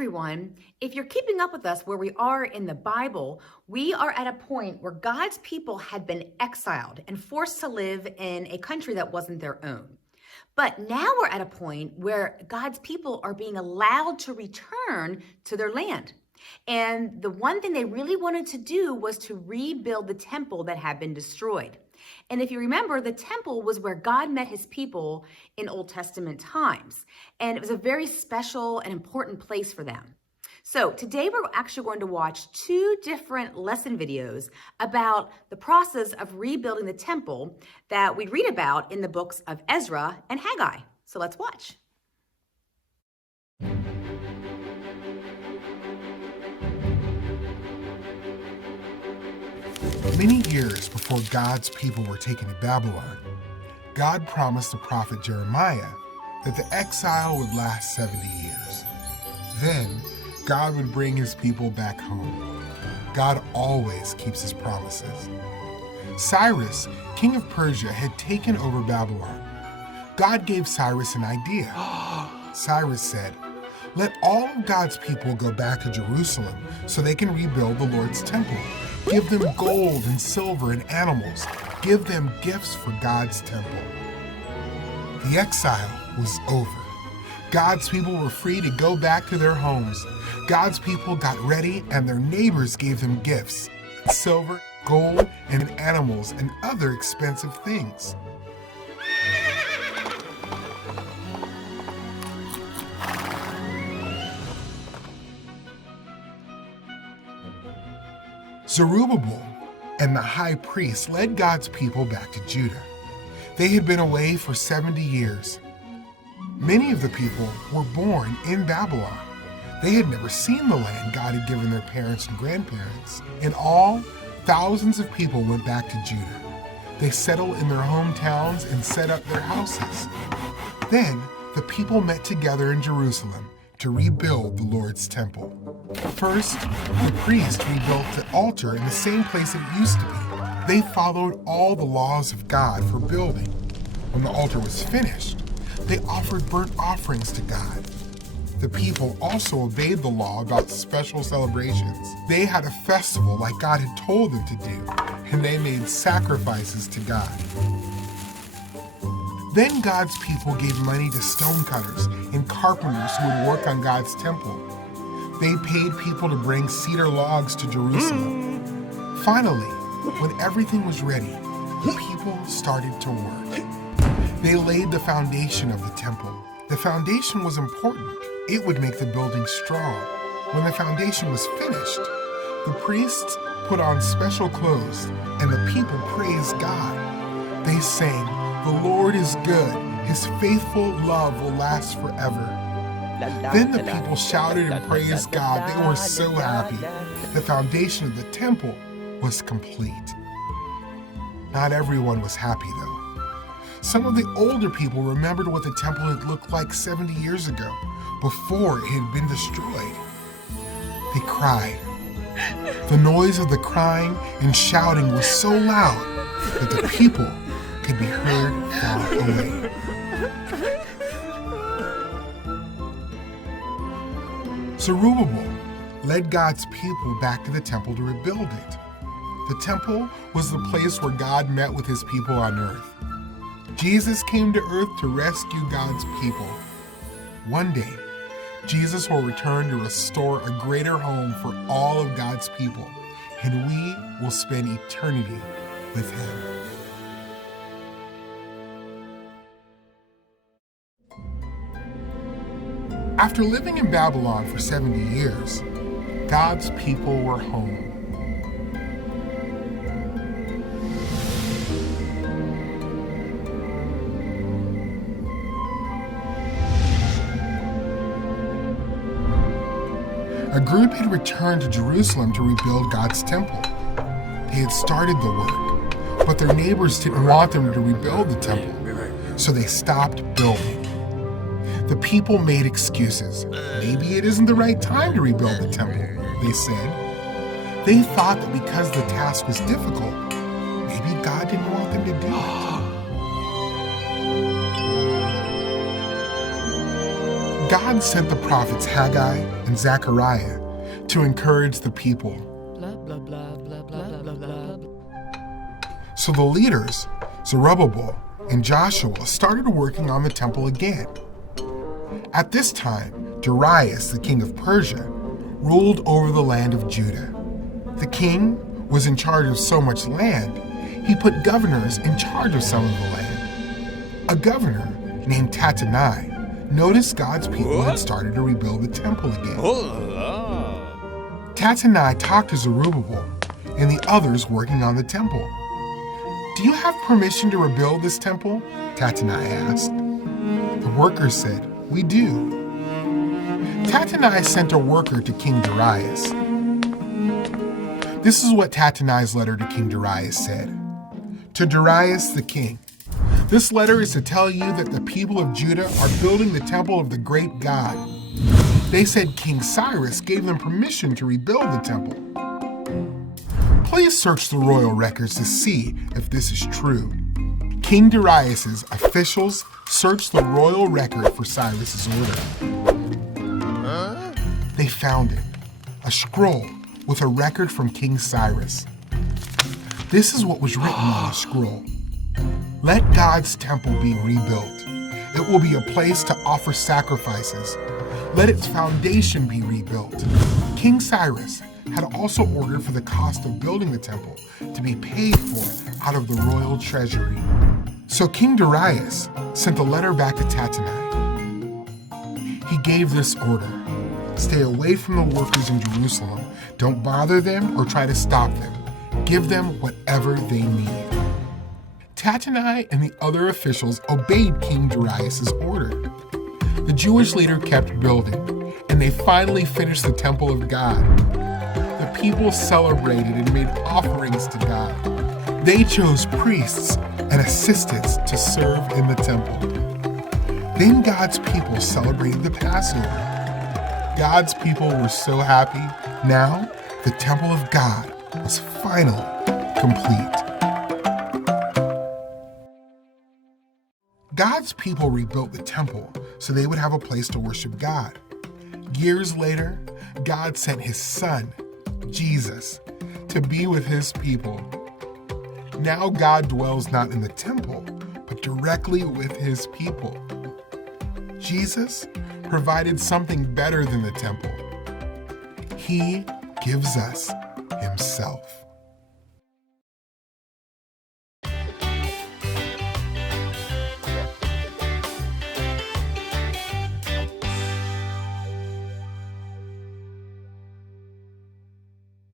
everyone. If you're keeping up with us where we are in the Bible, we are at a point where God's people had been exiled and forced to live in a country that wasn't their own. But now we're at a point where God's people are being allowed to return to their land. And the one thing they really wanted to do was to rebuild the temple that had been destroyed. And if you remember, the temple was where God met his people in Old Testament times. And it was a very special and important place for them. So today we're actually going to watch two different lesson videos about the process of rebuilding the temple that we read about in the books of Ezra and Haggai. So let's watch. Many years before God's people were taken to Babylon, God promised the prophet Jeremiah that the exile would last 70 years. Then, God would bring his people back home. God always keeps his promises. Cyrus, king of Persia, had taken over Babylon. God gave Cyrus an idea. Cyrus said, "Let all of God's people go back to Jerusalem so they can rebuild the Lord's temple. Give them gold and silver and animals. Give them gifts for God's temple." The exile was over. God's people were free to go back to their homes. God's people got ready and their neighbors gave them gifts, silver, gold, and animals and other expensive things. Zerubbabel and the high priest led God's people back to Judah. They had been away for 70 years. Many of the people were born in Babylon. They had never seen the land God had given their parents and grandparents. In all, thousands of people went back to Judah. They settled in their hometowns and set up their houses. Then the people met together in Jerusalem to rebuild the Lord's temple. First, the priest rebuilt the altar in the same place it used to be. They followed all the laws of God for building. When the altar was finished, they offered burnt offerings to God. The people also obeyed the law about special celebrations. They had a festival like God had told them to do, and they made sacrifices to God. Then God's people gave money to stonecutters and carpenters who would work on God's temple. They paid people to bring cedar logs to Jerusalem. Finally, when everything was ready, the people started to work. They laid the foundation of the temple. The foundation was important. It would make the building strong. When the foundation was finished, the priests put on special clothes and the people praised God. They sang, "The Lord is good. His faithful love will last forever." Then the people shouted and praised God. They were so happy. The foundation of the temple was complete. Not everyone was happy, though. Some of the older people remembered what the temple had looked like 70 years ago, before it had been destroyed. They cried. The noise of the crying and shouting was so loud that the people could be heard far away. Zerubbabel led God's people back to the temple to rebuild it. The temple was the place where God met with his people on earth. Jesus came to earth to rescue God's people. One day, Jesus will return to restore a greater home for all of God's people, and we will spend eternity with him. After living in Babylon for 70 years, God's people were home. A group had returned to Jerusalem to rebuild God's temple. They had started the work, but their neighbors didn't want them to rebuild the temple, so they stopped building. The people made excuses. Maybe it isn't the right time to rebuild the temple, they said. They thought that because the task was difficult, maybe God didn't want them to do it. God sent the prophets Haggai and Zechariah to encourage the people. So the leaders, Zerubbabel and Joshua, started working on the temple again. At this time, Darius, the king of Persia, ruled over the land of Judah. The king was in charge of so much land, he put governors in charge of some of the land. A governor named Tattenai noticed God's people had started to rebuild the temple again. Tattenai talked to Zerubbabel and the others working on the temple. "Do you have permission to rebuild this temple?" Tattenai asked. The workers said, "We do." Tattenai sent a worker to King Darius. This is what Tattenai's letter to King Darius said. To Darius the king, this letter is to tell you that the people of Judah are building the temple of the great God. They said King Cyrus gave them permission to rebuild the temple. Please search the royal records to see if this is true. King Darius's officials searched the royal record for Cyrus's order. They found it, a scroll with a record from King Cyrus. This is what was written on the scroll. Let God's temple be rebuilt. It will be a place to offer sacrifices. Let its foundation be rebuilt. King Cyrus had also ordered for the cost of building the temple to be paid for out of the royal treasury. So King Darius sent a letter back to Tattenai. He gave this order: stay away from the workers in Jerusalem. Don't bother them or try to stop them. Give them whatever they need. Tattenai and the other officials obeyed King Darius' order. The Jewish leader kept building, and they finally finished the temple of God. The people celebrated and made offerings to God. They chose priests and assistants to serve in the temple. Then God's people celebrated the Passover. God's people were so happy. Now, the temple of God was finally complete. God's people rebuilt the temple so they would have a place to worship God. Years later, God sent his son, Jesus, to be with his people. Now God dwells not in the temple, but directly with his people. Jesus provided something better than the temple. He gives us himself.